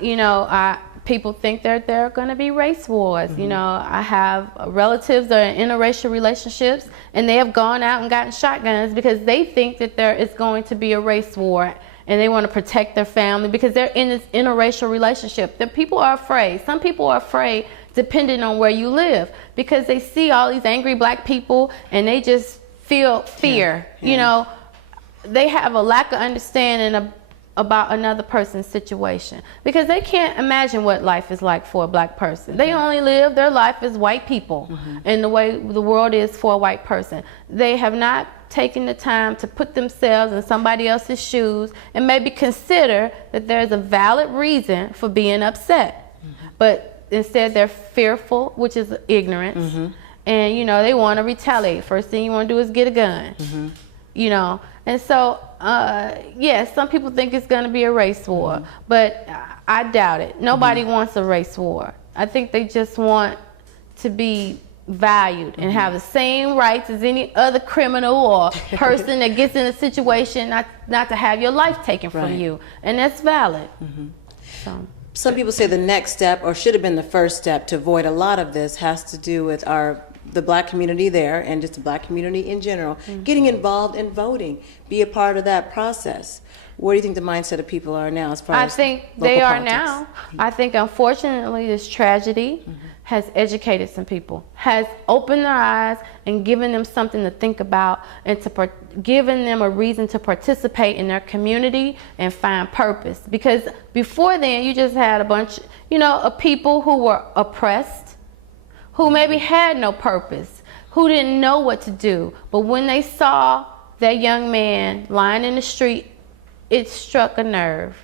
You know, people think that there are going to be race wars. You know, I have relatives that are in interracial relationships, and they have gone out and gotten shotguns because they think that there is going to be a race war, and they want to protect their family because they're in this interracial relationship. The people are afraid. Some people are afraid depending on where you live, because they see all these angry black people and they just feel fear. You know, they have a lack of understanding about another person's situation, because they can't imagine what life is like for a black person. They only live their life as white people and the way the world is for a white person. They have not taken the time to put themselves in somebody else's shoes and maybe consider that there's a valid reason for being upset. But instead they're fearful, which is ignorance, and you know, they want to retaliate. First thing you want to do is get a gun. You know, and so yes, some people think it's going to be a race war, but I doubt it. Nobody wants a race war. I think they just want to be valued and have the same rights as any other criminal or person that gets in a situation, not to have your life taken from you, and that's valid. So. Some people say the next step, or should have been the first step, to avoid a lot of this has to do with the black community there, and just the black community in general, getting involved in voting, be a part of that process. Where do you think the mindset of people are now as far as I think they are now. I think unfortunately this tragedy has educated some people, has opened their eyes and given them something to think about, and given them a reason to participate in their community and find purpose. Because before then, you just had a bunch, you know, of people who were oppressed, who maybe had no purpose, who didn't know what to do. But when they saw that young man lying in the street, it struck a nerve.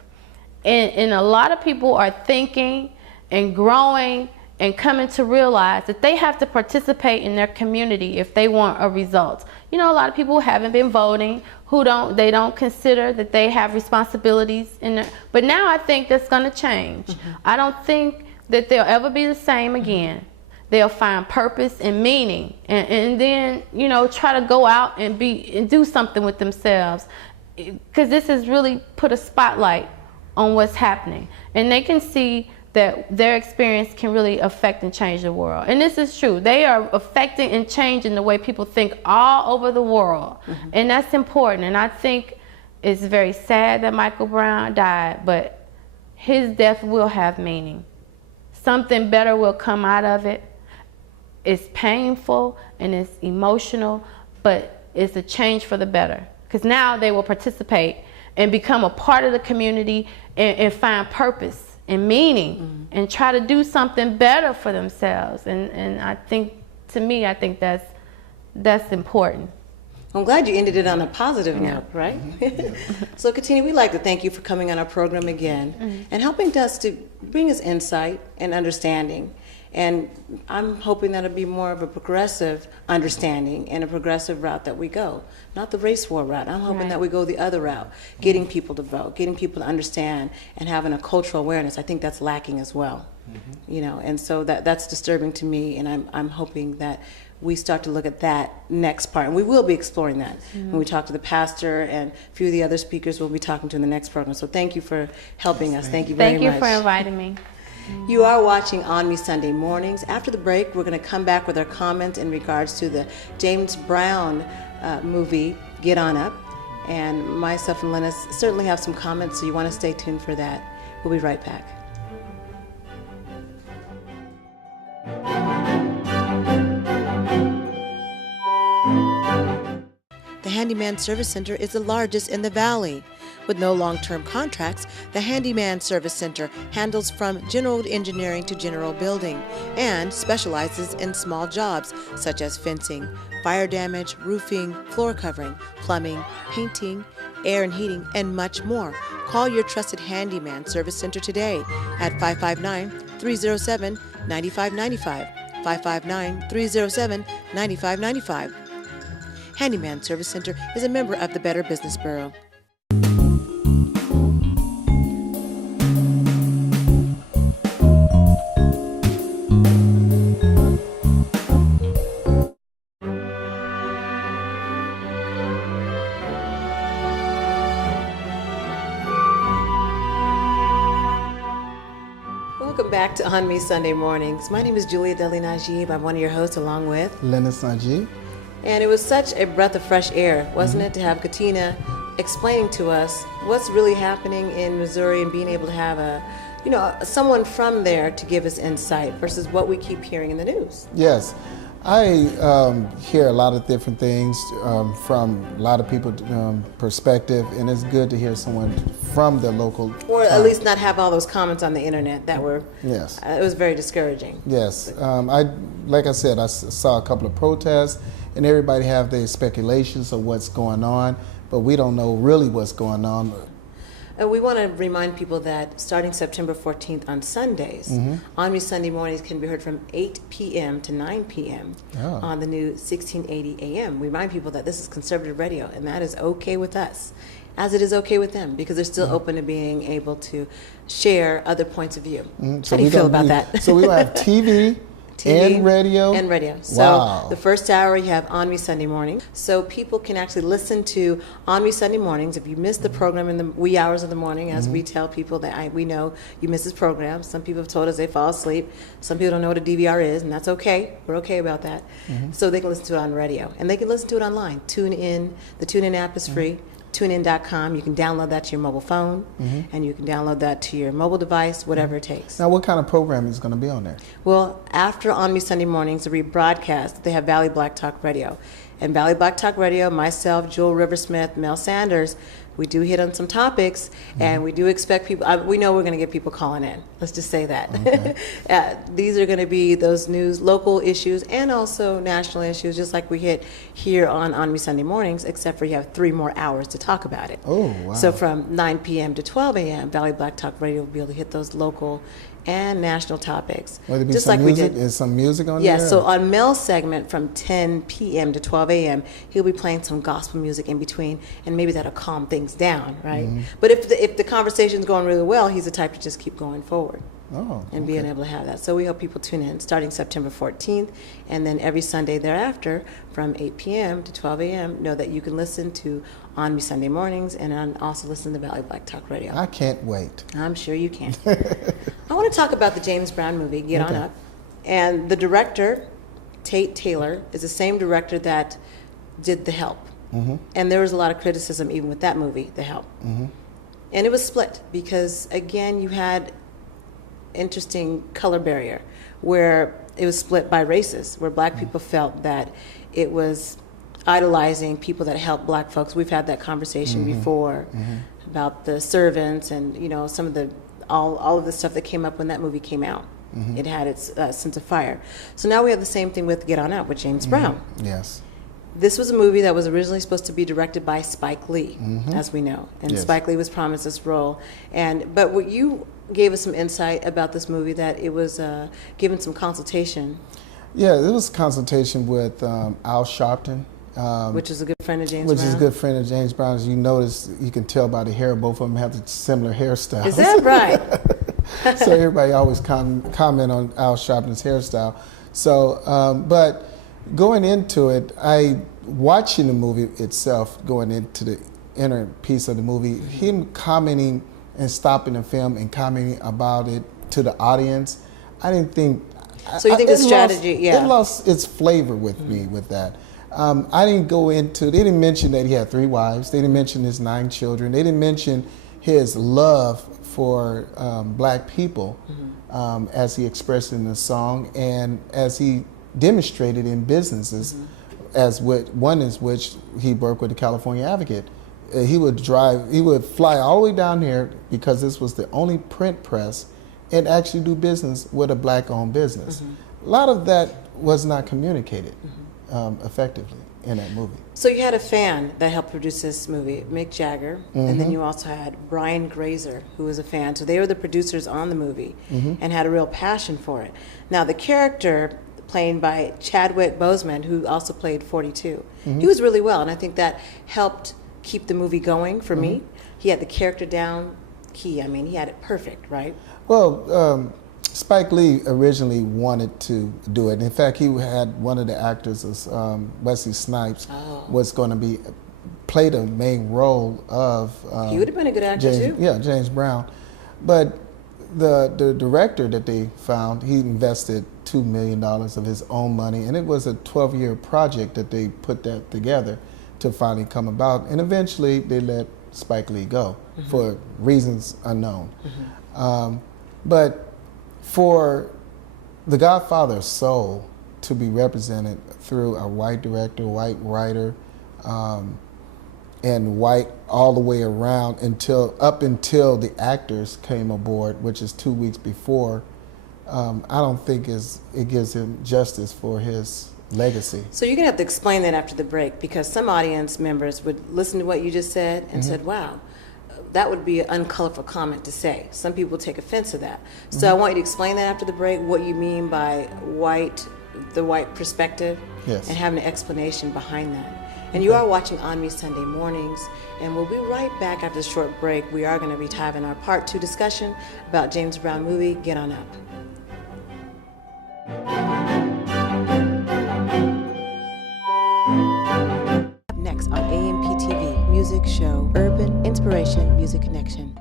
And a lot of people are thinking and growing and coming to realize that they have to participate in their community if they want a result. You know, a lot of people haven't been voting, they don't consider that they have responsibilities in there. But now I think that's going to change. I don't think that they'll ever be the same again. They'll find purpose and meaning, and then, you know, try to go out and do something with themselves, because this has really put a spotlight on what's happening, and they can see that their experience can really affect and change the world. And this is true. They are affecting and changing the way people think all over the world. And that's important. And I think it's very sad that Michael Brown died, but his death will have meaning. Something better will come out of it. It's painful and it's emotional, but it's a change for the better. Because now they will participate and become a part of the community and find purpose and meaning and try to do something better for themselves. And I think, to me, I think that's important. I'm glad you ended it on a positive note, right? So, Katina, we'd like to thank you for coming on our program again and helping us to bring us insight and understanding. And I'm hoping that it'll be more of a progressive understanding and a progressive route that we go, not the race war route. I'm hoping that we go the other route, getting people to vote, getting people to understand, and having a cultural awareness. I think that's lacking as well, you know. And so that's disturbing to me. And I'm hoping that we start to look at that next part. And we will be exploring that when we talk to the pastor, and a few of the other speakers we'll be talking to in the next program. So thank you for helping us. Thank you very much. Thank you for inviting me. You are watching ONME Sunday Mornings. After the break, we're going to come back with our comments in regards to the James Brown movie, Get On Up. And myself and Lennice certainly have some comments, so you want to stay tuned for that. We'll be right back. The Handyman Service Center is the largest in the Valley. With no long-term contracts, the Handyman Service Center handles from general engineering to general building and specializes in small jobs such as fencing, fire damage, roofing, floor covering, plumbing, painting, air and heating, and much more. Call your trusted Handyman Service Center today at 559-307-9595, 559-307-9595. Handyman Service Center is a member of the Better Business Bureau. Welcome back to ONME Sunday Mornings. My name is Julia Deli Najib. I'm one of your hosts along with Lennice Najib. And it was such a breath of fresh air, wasn't it, to have Katina explaining to us what's really happening in Missouri and being able to have someone from there to give us insight versus what we keep hearing in the news. Yes. I hear a lot of different things from a lot of people's perspective, and it's good to hear someone from the local. Or at least not have all those comments on the internet that were, yes. It was very discouraging. Yes. Like I said, I saw a couple of protests, and everybody have their speculations of what's going on, but we don't know really what's going on. We want to remind people that starting September 14th on Sundays, ONME Sunday Mornings can be heard from 8 p.m. to 9 p.m. On the new 1680 a.m. We remind people that this is conservative radio, and that is okay with us, as it is okay with them, because they're still open to being able to share other points of view. So how do you feel about that? So we will have TV and radio? And radio. So wow. The first hour you have ONME Sunday Morning. So people can actually listen to ONME Sunday Mornings. If you miss the program in the wee hours of the morning, as we tell people that we know you miss this program. Some people have told us they fall asleep. Some people don't know what a DVR is, and that's okay. We're okay about that. So they can listen to it on radio. And they can listen to it online. Tune in. The TuneIn app is free. TuneIn.com. You can download that to your mobile phone, and you can download that to your mobile device, whatever it takes. Now, what kind of programming is going to be on there? Well, after ONME Sunday Mornings, the rebroadcast, they have Valley Black Talk Radio. And Valley Black Talk Radio, myself, Jewel Riversmith, Mel Sanders, we do hit on some topics, and we do expect people, we know we're going to get people calling in. Let's just say that. Okay. These are going to be those news, local issues, and also national issues, just like we hit here on ONME Sunday Mornings, except for you have 3 more hours to talk about it. Oh, wow. So from 9 p.m. to 12 a.m., Valley Black Talk Radio will be able to hit those local and national topics. Will there be just some like music? We did. Is some music on there? Yes, so on Mel's segment from 10 p.m. to 12 a.m., he'll be playing some gospel music in between, and maybe that'll calm things down, right? But if the conversation's going really well, he's the type to just keep going forward. And being able to have that. So we hope people tune in starting September 14th, and then every Sunday thereafter from 8 p.m. to 12 a.m. know that you can listen to ONME Sunday Mornings and also listen to Valley Black Talk Radio. I can't wait. I'm sure you can. I want to talk about the James Brown movie, Get On Up. And the director, Tate Taylor, is the same director that did The Help. And there was a lot of criticism even with that movie, The Help. And it was split because, again, you had interesting color barrier where it was split by races, where black people felt that it was idolizing people that help black folks. We've had that conversation before about the servants and some of the all of the stuff that came up when that movie came out. It had its sense of fire. So now we have the same thing with Get On Up with James Brown. Yes. This was a movie that was originally supposed to be directed by Spike Lee, as we know, and Yes. Spike Lee was promised this role. But what you gave us some insight about this movie, that it was given some consultation. Yeah, it was a consultation with Al Sharpton. Which is a good friend of James Brown. Which is a good friend of James Brown. As you notice, you can tell by the hair, both of them have similar hairstyles. Is that right? So everybody always comment on Al Sharpton's hairstyle. So, but going into it, watching the movie itself, going into the inner piece of the movie, him commenting and stopping the film and commenting about it to the audience, I didn't think. So you think the strategy, It lost its flavor with me with that. I didn't go into, they didn't mention that he had 3 wives. They didn't mention his 9 children. They didn't mention his love for black people as he expressed in the song and as he demonstrated in businesses, one is which he worked with the California Advocate. He would fly all the way down here because this was the only print press and actually do business with a black-owned business. A lot of that was not communicated effectively in that movie. So you had a fan that helped produce this movie, Mick Jagger, and then you also had Brian Grazer, who was a fan. So they were the producers on the movie and had a real passion for it. Now the character played by Chadwick Boseman, who also played 42, he was really well, and I think that helped keep the movie going for me. He had the character down key. I mean, he had it perfect, right? Well, Spike Lee originally wanted to do it. In fact, he had one of the actors, Wesley Snipes, was going to play the main role of. He would have been a good actor too. Yeah, James Brown. But the director that they found, he invested $2 million of his own money, and it was a 12-year project that they put that together to finally come about. And eventually, they let Spike Lee go for reasons unknown. But for The Godfather Soul to be represented through a white director, white writer, and white all the way around up until the actors came aboard, which is 2 weeks before, I don't think it gives him justice for his legacy. So you're going to have to explain that after the break, because some audience members would listen to what you just said and said, wow, that would be an uncolorful comment to say. Some people take offense to that. So I want you to explain that after the break, what you mean by the white perspective, and having an explanation behind that. And you are watching ONME Sunday Mornings, and we'll be right back after this short break. We are going to be having our part 2 discussion about James Brown movie, Get On Up. Next on AMPTV Music Show, Urban Inspiration Music Connection.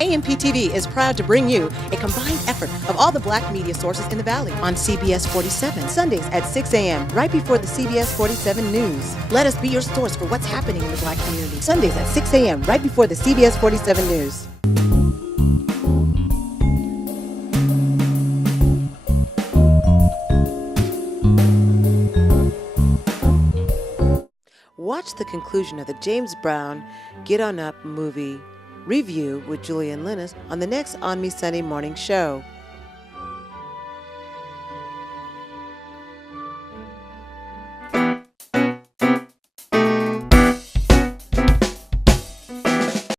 AMPTV is proud to bring you a combined effort of all the black media sources in the Valley on CBS 47, Sundays at 6 a.m., right before the CBS 47 news. Let us be your source for what's happening in the black community. Sundays at 6 a.m., right before the CBS 47 news. Watch the conclusion of the James Brown Get On Up movie review with Julia and Lennice on the next ONME Sunday Morning Show.